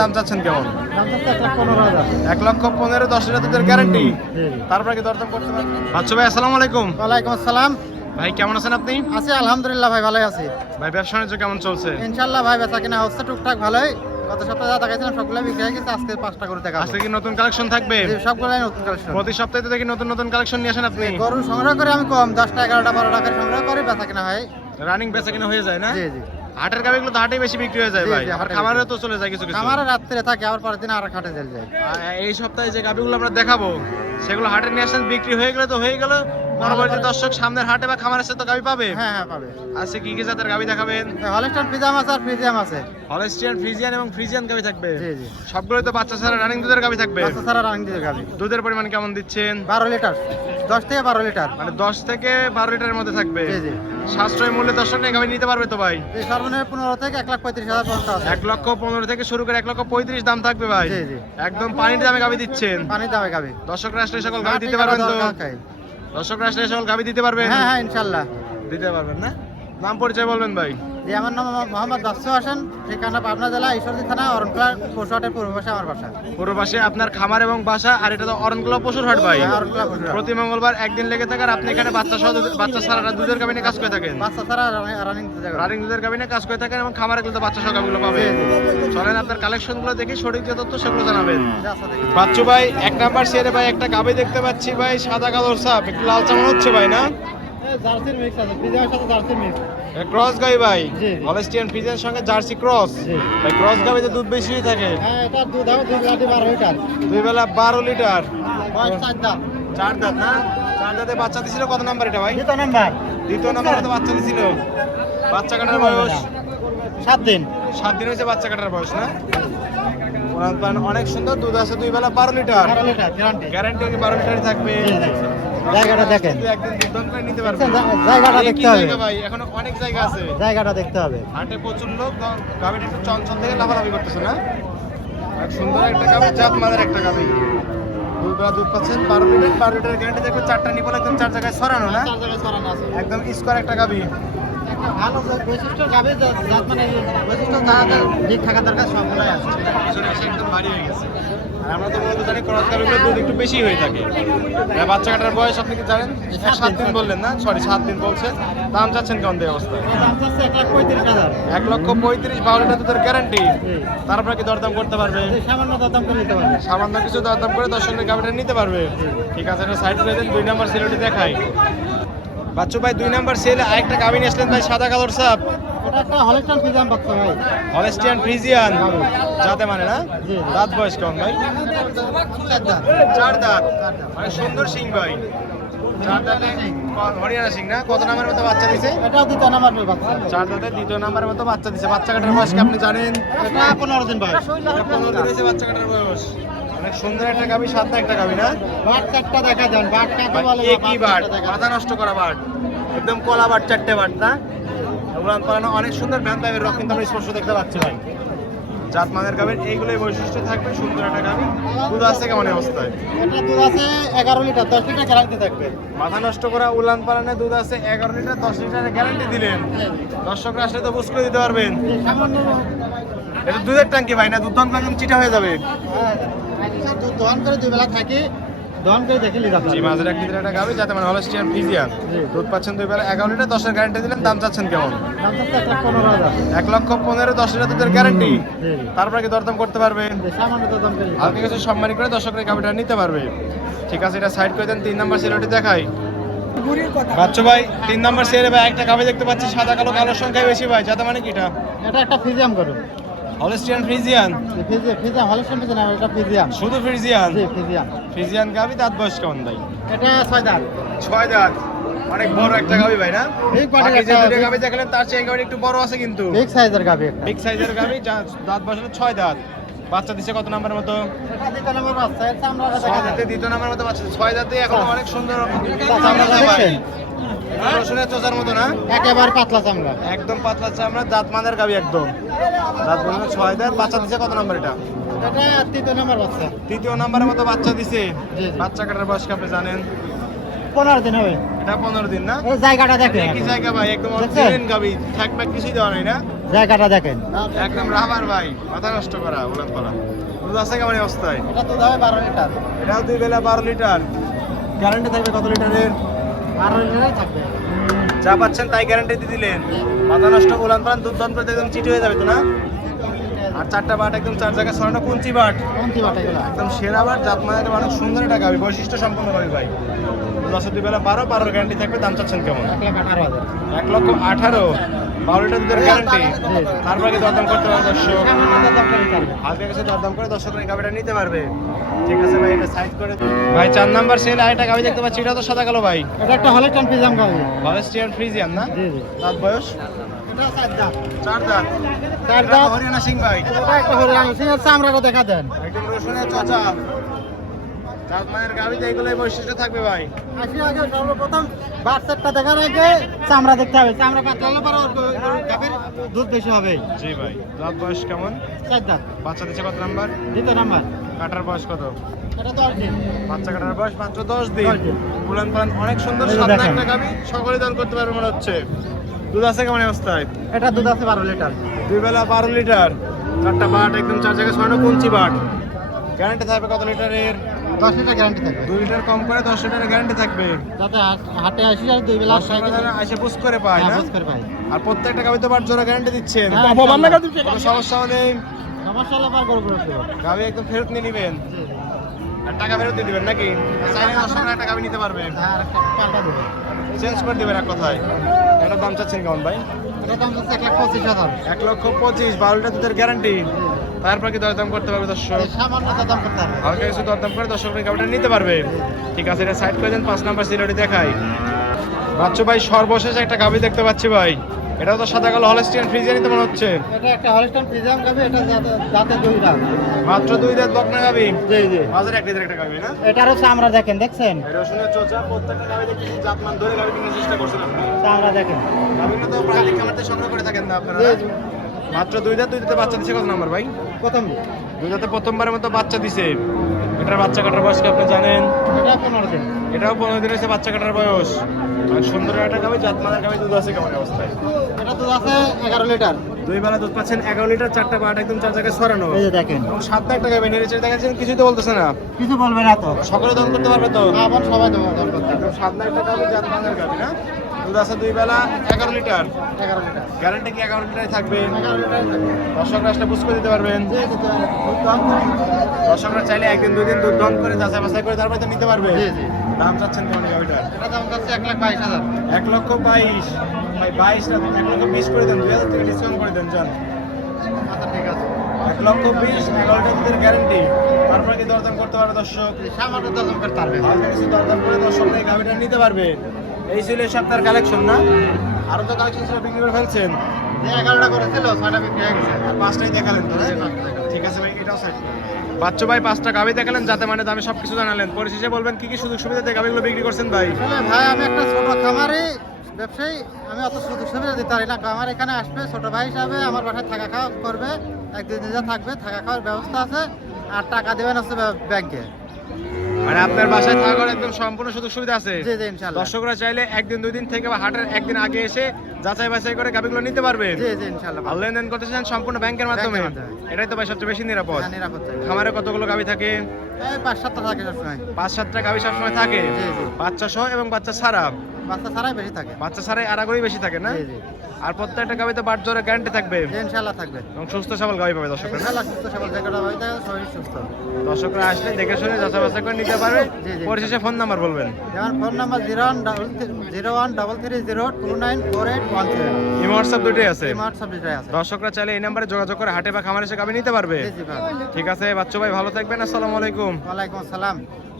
দাম চাচ্ছেন কেমন? দাম চাচ্ছে 1,15,000। 1,15,000 10 লিটার দুধের গ্যারান্টি। তারপরে কি দরদাম করতে পারবেন? বাচ্চু ভাই আসসালামু আলাইকুম। ওয়ালাইকুম আসসালাম। ভাই কেমন আছেন আপনি? আছি আলহামদুলিল্লাহ ভাই, ভালোই আছি। ভাই ব্যবসা বাণিজ্য কেমন চলছে? ইনশাআল্লাহ ভাই, বেচা কিনা হচ্ছে টুকটাক ভালোই। গত সপ্তাহে যা দেখাইছিলাম সবগুলো বিক্রি হয়ে গেছে, আজকে 5টা করে দেখাবো। আজকে কি নতুন কালেকশন থাকবে? জি, সবগুলাই নতুন কালেকশন। প্রতি সপ্তাহে তো দেখি নতুন নতুন কালেকশন নিয়ে আসেন আপনি। গরু সংগ্রহ করে আমি কম 10টা 11টা 12টা করে সংগ্রহ করি, বেচা কিনা হয়। রানিং বেচা কিনা হয়ে যায় না? জি জি। হাটের গাবিগুলো তো হাটেই বেশি বিক্রি হয়ে যায় জি, ভাই। জি, আর হাটে খামারে তো চলে যায় কিছু কিছু। আমার রাত্রে থাকে, আবার পরের দিন আর খাটে জেল যায়। এই সপ্তাহে যে গাবিগুলো আমরা দেখাবো সেগুলো হাটে নিয়ে আসেন, বিক্রি হয়ে গেলে তো হয়ে গেল। পরবর্তী দর্শক সামনের হাটে বা খামারে এসে তো গাবি পাবে। হ্যাঁ হ্যাঁ পাবে। আজকে কি কি জাতের গাবি দেখাবেন? হলস্টাইন ফ্রিজিয়াম আছে আর ফ্রিজিয়াম আছে। হলস্টিয়ান, ফ্রিজিয়ান এবং ফ্রিজিয়ান গাবি থাকবে। জি জি। সবগুলোই তো বাচ্চা ছাড়া রানিং দুধের গাবি থাকবে। বাচ্চা ছাড়া রানিং দিয়ে গাবি। দুধের পরিমাণ কেমন দিচ্ছেন? 12 লিটার, 10 থেকে 12 লিটার। মানে 10 থেকে 12 লিটারের মধ্যে থাকবে। জি জি। সাশ্রয় মূল্যে দর্শক গাবি নিতে পারবে তো ভাই? এই সর্বনিম্ন 15 থেকে 1,35,000 পর্যন্ত আছে। 1,15,000 থেকে শুরু করে 1,35,000 দাম থাকবে ভাই। জি জি। একদম পানির দামে গাবি দিচ্ছেন। পানির দামে গাবি। দর্শকরা আসলে সকল গাবি দিতে পারবেন তো? দর্শকরা আসলে সকল গাবি দিতে পারবেন? হ্যাঁ হ্যাঁ ইনশাআল্লাহ দিতে পারবেন না? নাম পরিচয় বলবেন ভাই। জি, আমার নাম মোহাম্মদ বাদশা হাসান, ঠিকানা পাবনা জেলা ঈশ্বরদী থানা অরণকুলা পশুহাটের পূর্ব পাশে আমার বাসা। পুরো পাশে আপনার খামার এবং বাসা, আর এটা তো অরণকুলা পশুর হাট ভাই। হ্যাঁ, অরণকুলা পশুহাট। প্রতি মঙ্গলবার একদিন লেগে থাকে আর আপনি এখানে বাচ্চা সহ বাচ্চা সারা দুধের গাবিনে কাজ করে থাকেন। বাচ্চা ছাড়া রানিং জায়গা। রানিং দুধের গাবিনে কাজ করে থাকেন এবং খামারে গুলো বাচ্চা সহ গাবিগুলো পাবেন। চলেন আপনার কালেকশন গুলো দেখি, সঠিক যে তথ্য সেগুলো জানাবেন। বাচ্চু ভাই 1 নাম্বার সেরে ভাই একটা গাবি দেখতে পাচ্ছি ভাই, সাদা কালোর সাপ, একটু লাল চামড়া হচ্ছে ভাই না? জার্সির মিক্স আছে, ফ্রিজিয়ামের সাথে জার্সির মিক্স। ক্রস গাবি ভাই। জি, জি। হলস্টিয়ান ফ্রিজিয়ানের সঙ্গে জার্সি ক্রস। জি। ভাই ক্রস গাবিতে দুধ বেশি থাকে। হ্যাঁ, এটা দুধ হবে 2 লিটার। দুই বেলা 12 লিটার। বয়স 4 দাঁত। 4 দাঁত না? 4 দাঁতে বাচ্চা দিছিল কত নাম্বার এটা ভাই? 2 নাম্বার। দ্বিতীয় নাম্বারে তো বাচ্চা দিছিল। বাচ্চা কাটার বয়স 7 দিন। 7 দিন হয়েছে বাচ্চা কাটার বয়স না? অনেক সুন্দর দুধ আছে, দুই বেলা 12 লিটার। 12 litre guarantee. গ্যারান্টি কি 12 লিটারই থাকবে? জি জি। জায়গাটা দেখেন। যদি একদিন দুধ দহন করে নিতে পারবে। জায়গাটা এই কি দেখতে হবে। জায়গা ভাই? এখনো অনেক জায়গা আছে। জায়গাটা দেখতে হবে। হাটে প্রচুর লোক, গাবিটা একটু চঞ্চল থেকে লাফালাফি করতেছে না? আর সুন্দর একটা গাবি, জাত মানের একটা গাবি। দুই বেলা দুধ পাচ্ছেন 12 লিটার। 12 লিটারের গ্যারান্টি দেখবে, 4টা নিপল একদম 4 জায়গায় ছড়ানো না? 4 জায়গায় ছড়ানো আছে। একদম স্কোয়ার একটা গাবি। একটা ভালো বৈশিষ্ট্য গাবে, জাত মানে বৈশিষ্ট্য যা যা দিক থাকা দরকার সবগুলাই আছে। পিছনে এসে একদম ভারী হয়ে গেছে। আর আমরা তো মূলত জানি ক্রস গাবিগুলোর দুধ একটু বেশি হয়ে থাকে। আর বাচ্চা কাটার বয়স আপনি কি জানেন? 7 দিন বললেন না? সরি 7 দিন বলছেন। দাম চাচ্ছেন কেমন এই অবস্থায়? দাম চাচ্ছে 1,35,000। 1,35,000 12 লিটার দুধের গ্যারান্টি। জি। তারপরে কি দরদাম করতে পারবে? সামান্য দাম করে নিতে পারবে। সামান্য কিছু দরদাম করে দর্শকের গাবিটা নিতে পারবে। ঠিক আছে, এটা সাইড করে দেন। 2 নাম্বার সেলটি দেখাই। বাচ্চু ভাই 2 নাম্বার সেলে আরেকটা গাবি নিয়ে আসলেন ভাই, সাদা কালোর সাপ। এটা একটা হলস্টাইন ফ্রিজিয়াম বাচ্চা ভাই। হলস্টিয়ান ফ্রিজিয়ান যাতে মানে না? জি। দাঁত বয়স কেমন ভাই? 4 দাঁত। 4 দাঁত। মানে সুন্দর সিং ভাই। 4 দাঁতে হরিয়ানা সিং না? কত নাম্বারের মতো বাচ্চা দিছে? এটাও 2 নাম্বার বাচ্চা। 4 দাঁতে 2য় নাম্বারের মতো বাচ্চা দিছে। বাচ্চা কাটার বয়স কি আপনি জানেন? এটা 15 দিন বয়স। এটা 15 দিন হয়েছে বাচ্চা কাটার বয়স। অনেক সুন্দর একটা গাবি, সাদা একটা গাবি না? বাট চারটা দেখা যান, বাট কাকে বলে? একই বাট, মাথা নষ্ট করা বাট, একদম কলা বাট, 4টে বাট না? উড়ান পালানো অনেক সুন্দর, ভ্যান টাইপের রক কিন্তু আমরা স্পষ্ট দেখতে পাচ্ছি ভাই। জাত মানের গাবির এইগুলোই বৈশিষ্ট্য থাকবে। সুন্দর একটা গাবি। দুধ আছে কেমন এই অবস্থায়? এটা দুধ আছে 11 লিটার, 10 লিটার গ্যারান্টি থাকবে। মাথা নষ্ট করা উলান পালানে দুধ আছে 11 লিটার, 10 লিটারের গ্যারান্টি দিলেন। দর্শকরা আসলে তো বুঝ করে দিতে পারবেন। সামান্য এটা দুধের ট্যাঙ্কি ভাই না? দুধ দহন একদম চিটা হয়ে যাবে। দুধ দহন করে 2 বেলা থাকি, দহন করে দেখে নিতে জি, মাঝের 1 লিটার একটা গাবি, যাতে মানে হলস্টিয়ান ফ্রিজিয়ান। জি। দুধ পাচ্ছেন 2 বেলা 11 লিটার, 10 এর গ্যারান্টি দিলেন। দাম চাচ্ছেন কেমন? দাম চাচ্ছে 1,15,000। 1,15,000 10 লিটার দুধের গ্যারান্টি। জি। তারপরে কি দরদাম করতে পারবে? সামান্য দাম করে নিতে হালকা কিছু সম্মানী করে দর্শকরা গাবিটা নিতে পারবে। ঠিক আছে, এটা সাইড করে দেন। 3 নাম্বার সেলটি দেখাই। বাচ্চু ভাই 3 নাম্বার সেলে ভাই একটা গাবি দেখতে পাচ্ছি, সাদা কালো, কালোর সংখ্যা বেশি ভাই, যাতে মানে কি এটা? এটা একটা ফ্রিজিয়াম করো। Holstein Friesian. ফ্রিজিয়াম হলস্টাইন ফ্রিজিয়াম, এটা ফ্রিজিয়াম। শুধু ফ্রিজিয়ান? জি ফ্রিজিয়াম। ফ্রিজিয়ান গাবি, দাঁত বয়স কেমন ভাই? এটা 6 দাঁত। 6 দাঁত। অনেক বড় একটা গাবি ভাই না? এই পাটির বাকি যে একটা দুটো গাবি দেখলেন তার চেয়ে এই গাবিটা একটু বড় আছে কিন্তু। বিগ সাইজের গাবি একটা। বিগ সাইজের গাবি, দাঁত বয়স হলো 6 দাঁত। বাচ্চা দিছে কত নাম্বারের মতো? এটা 2 নাম্বার বাচ্চা, এর চামড়াটা 6 দেখা দাঁতে যায়। 2 নাম্বার মতো বাচ্চা। 6 দাঁতে এখন অনেক সুন্দর চামড়াটা দেখছেন? রসুনের চোচার মতো না? একেবারে পাতলা চামড়া। একদম পাতলা চামড়া, দাঁত মানের গাবি একদম। দাঁত বললো 6 দাঁত। বাচ্চা দিছে কত নাম্বার এটা? এটা 3 নাম্বার বাচ্চা। 3য় নাম্বারের মতো বাচ্চা দিছে। জি, জি। বাচ্চা কাটার বয়স কি আপনি জানেন? 15 দিন হবে। এটা 15 দিন না? এই জায়গাটা দেখেন, কি জায়গা ভাই? একদম দেখছেন? অরিজিনাল গাবি, ঠ্যাক ম্যাক কিছুই দেওয়া নাই না? জায়গাটা দেখেন। একদম রাবার ভাই, মাথা নষ্ট করা উলান পালা। দুধ আছে কেমন এই অবস্থায়? এটা দুধ হবে 12 লিটার। এটাও 2 বেলা 12 লিটার। গ্যারান্টি থাকবে কত লিটারের? 12 লিটারই থাকবে। যা পাচ্ছেন তাই গ্যারান্টি দিয়ে দিলেন। মাথা নষ্ট উলান পালান দুধ দান করতে একদম চিটি হয়ে যাবে তো না? আর 4টা বাট একদম 4 জায়গায় ছড়ানো কুঞ্চি বাট। কোনটি বাটা এগুলা? একদম সেরা বাট, জাত মানে অনেক সুন্দর একটা গাবি, বৈশিষ্ট্য সম্পন্ন গাবি ভাই। দুধ আছে 2 বেলা 12 গ্যারান্টি থাকবে। দাম চাচ্ছেন কেমন? 1,18,000। 1,18,000। 12 লিটার দুধের গ্যারান্টি। তারপরে কি দরদাম করতে পারবে দর্শক? সামান্য দাম করে ছাড়বে। হালকা কিছু দরদাম করে দর্শকরা এই গাবিটা নিতে পারবে। ঠিক আছে ভাই, এটা সাইজ করে দিন। ভাই 4 নাম্বার সেল আরেকটা গাবি দেখতে পাচ্ছি, এটা তো সাদা কালো ভাই। এটা একটা হলিস্টাইন ফ্রিজিয়ান গাভী। হলস্টিয়ান ফ্রিজিয়ান না? জি জি। দাঁত বয়স? এটা 4 দাঁত। 4 দাঁত। 4 এটা দাঁত। হরিয়ানা সিং ভাই। এটা একটা হরিয়ানা সিংহের চামড়াটা দেখা দেন। একদম রসুনের চাচা। জাত মানের গাবিতে এগুলোই বৈশিষ্ট্য থাকবে ভাই। আসি আগে সর্বপ্রথম বাচ্চাটা দেখার আগে চামড়া দেখতে হবে। চামড়া পাতলা হলে পরে ওর গাভীর দুধ বেশি হবে। জি ভাই। দাঁত বয়স কেমন? 4 দাঁত। বাচ্চা দিচ্ছে কত নাম্বার? দ্বিতীয় নাম্বার। কাটার বয়স কত? এটা 10 দিন। বাচ্চা কাটার বয়স মাত্র 10 দিন। 10 দিন। উলান পালান অনেক সুন্দর, এই যে সাদা দেখেন। একটা গাবি, সকলে দান করতে পারবে মনে হচ্ছে। দুধ আছে কেমন এই অবস্থায়? এটা দুধ আছে 12 লিটার। 2 বেলা 12 লিটার। 4টা বাট একদম 4 জায়গায় ছড়ানো কুঞ্চি বাট। গ্যারান্টি থাকবে কত লিটারের? 10 লিটার গ্যারান্টি থাকবে। 2 লিটার কম করে 10 লিটারের গ্যারান্টি থাকবে। যাতে হাটে আসি আর 2 বেলা দর্শকরা যেন এসে পুশ করে পায় না? বুঝ করে পাই। আর প্রত্যেকটা গাবি তো বাট জোড়া গ্যারান্টি দিচ্ছেন। হ্যাঁ, কোনো সমস্যাও নেই। সমস্যা হলে আবার গরু করে দেবো। গাবি একদম ফেরত নিয়ে নেবেন। আর টাকা ফেরত দিয়ে দিবেন নাকি? চাইলে দর্শকরা একটা গাবি নিতে পারবে। আর একটা পাল্টা দেবো। চেঞ্জ করে দিবেন এক কথায়। এটার দাম চাচ্ছেন কেমন ভাই? এটা দাম হচ্ছে 1,25,000। 1,25,000। 12 লিটার দুধের গ্যারান্টি। তারপর কি দরদাম করতে পারবে দর্শক? সামান্য দাম করতে হবে। হালকা কিছু দরদাম করে দর্শকরা গাবিটা নিতে পারবে। ঠিক আছে, এটা সাইড করে দেন। 5 নাম্বার সিলেটি দেখাই। বাচ্চু ভাই সর্বশেষ একটা গাবি দেখতে পাচ্ছি ভাই। এটাও তো সাদা কালো হলস্টিয়ান ফ্রিজিয়ানই তো মনে হচ্ছে। এটা একটা হলিস্টাইন ফ্রিজিয়ান গাভী। এটা দাঁতে 2 দাঁত। মাত্র 2 দাঁত বকনা গাবি। জি জি। বাজারে 1 লিটার একটা গাবি না? এটারও চামড়া দেখেন, দেখছেন? এটা শুনে চোচা প্রত্যেকটা গাবি দেখতেছি জাতমান ধরে গাবি কেনার চেষ্টা করছেন আপনি। চামড়া দেখেন। গাবিগুলো তো প্রাকৃতিক খামারতে সংগ্রহ করে থাকেন না আপনারা? জি জি। মাত্র 2 দাঁত, 2 দাঁতে বাচ্চা দিছে কত নাম্বার ভাই? প্রথম 2 দাঁতে প্রথমবারের মতো বাচ্চা দিছে। এটার বাচ্চা কাটার বয়স কি আপনি জানেন? এটা 15 দিন। এটাও 15 দিন হয়েছে বাচ্চা কাটার বয়স। আর সুন্দর একটা গাবি, জাতমানের গাবি। দুধ আছে কেমন অবস্থায়? এটা দুধ আছে 11 লিটার। 2 বেলা দুধ পাচ্ছেন 11 লিটার। 4টা বাট একদম 4 জায়গায় ছড়ানো। এই যে দেখেন। এবং সাতটা একটা গাবি নিয়ে দেখাচ্ছেন, কিছুই তো বলতেছে না। কিছু বলবে না তো। সকলে দন করতে পারবে তো? আবার সবাই দেবো দর করতে। একদম সাতটা একটা গাবি, জাতমানের গাবি না? দুধ আছে 2 বেলা 11 লিটার। 11 লিটার। গ্যারান্টি কি 11 লিটারই থাকবে? 11 লিটার থাকবে। দর্শকরা আসলে বুঝ করে দিতে পারবেন। জি জি। দুধ দাম। দর্শকরা চাইলে 1 দিন 2 দিন দুধ দন করে যাচাই বাছাই করে তারপরে তো নিতে পারবে। জি জি। দাম চাচ্ছেন কেমন এই গাবিটার? এটা দাম হচ্ছে 1,22,000। 1,22,000। ভাই 22 না, 1,20,000 করে দেন। 2,000 টাকা ডিসকাউন্ট করে দেন জান। আচ্ছা ঠিক আছে। 1,20,000, 11 টা দুধের গ্যারান্টি। তারপরে কি দরদাম করতে পারবে দর্শক? সামান্য দাম করতে পারবে। হালকা কিছু দরদাম করে দর্শকরা এই গাবিটা নিতে পারবে। এই ছিল এই সপ্তাহের কালেকশন না? আরো তো কালেকশন ছিল, বিক্রি করে ফেলছেন। যে 11টা করেছিল 6টা বিক্রি হয়ে গেছে। আর 5টাই দেখালেন তো না? ঠিক আছে ভাই, এটাও সাইড। বাচ্চু ভাই 5টা গাবি দেখালেন, যাতে মানে দামে সবকিছু জানালেন। পরিশেষে বলবেন কি কি সুযোগ সুবিধা দিয়ে গাবিগুলো বিক্রি করছেন ভাই? আসলে ভাই আমি একটা ছোট খামারি ব্যবসায়ী, আমি অত সুযোগ সুবিধা দিতে পারি না। আমার এখানে আসবে ছোট ভাই হিসাবে, আমার বাসায় থাকা খাওয়া করবে, একদিন নিজে থাকবে, থাকা খাওয়ার ব্যবস্থা আছে, আর টাকা দেবেন হচ্ছে ব্যাংকে। মানে আপনার বাসায় থাকার একদম সম্পূর্ণ সুযোগ সুবিধা আছে। জি জি ইনশাল্লাহ। দর্শকরা চাইলে 1 দিন 2 দিন থেকে বা হাটের 1 দিন আগে এসে যাচাই বাছাই করে গাবিগুলো নিতে পারবে। জি জি ইনশাল্লাহ। আর লেনদেন করতে চান সম্পূর্ণ ব্যাংকের মাধ্যমে। ব্যাংকের মাধ্যমে। এটাই তো ভাই সবচেয়ে বেশি নিরাপদ। হ্যাঁ, নিরাপদ চাই। খামারে কতগুলো গাবি থাকে? এই 5-7টা থাকে সবসময়। 5-7টা গাবি সবসময় থাকে। জি জি। বাচ্চা সহ এবং বাচ্চা ছাড়া? বাচ্চা ছাড়াই বেশি থাকে। বাচ্চা ছাড়াই আরাগরি বেশি থাকে না? জি জি। আর প্রত্যেকটা গাবিতে বাট জোরে গ্যারান্টি থাকবে জি ইনশাল্লাহ থাকবে। এবং সুস্থ সবল গাবি পাবে দর্শকরা না? ইনশাল্লাহ সুস্থ সবল জায়গাটা ভাই থাকে, শরীর সুস্থ। দর্শকরা আসলে দেখে শুনে যাচাই বাছাই করে নিতে পারবে। জি, জি। পরিশেষে ফোন নাম্বার বলবেন। যেমন ফোন নাম্বার 0133029481 ইমো হোয়াটসঅ্যাপ দুটোই আছে। স্মার্ট সাবজেক্টে আছে। দর্শকরা চাইলে এই নাম্বারে যোগাযোগ করে হাটে বা খামারে এসে গাবি নিতে পারবে। জি জি ভাই। ঠিক আছে বাচ্চু ভাই, ভালো থাকবেন। আসসালামু আলাইকুম। ওয়ালাইকুম আসসালাম।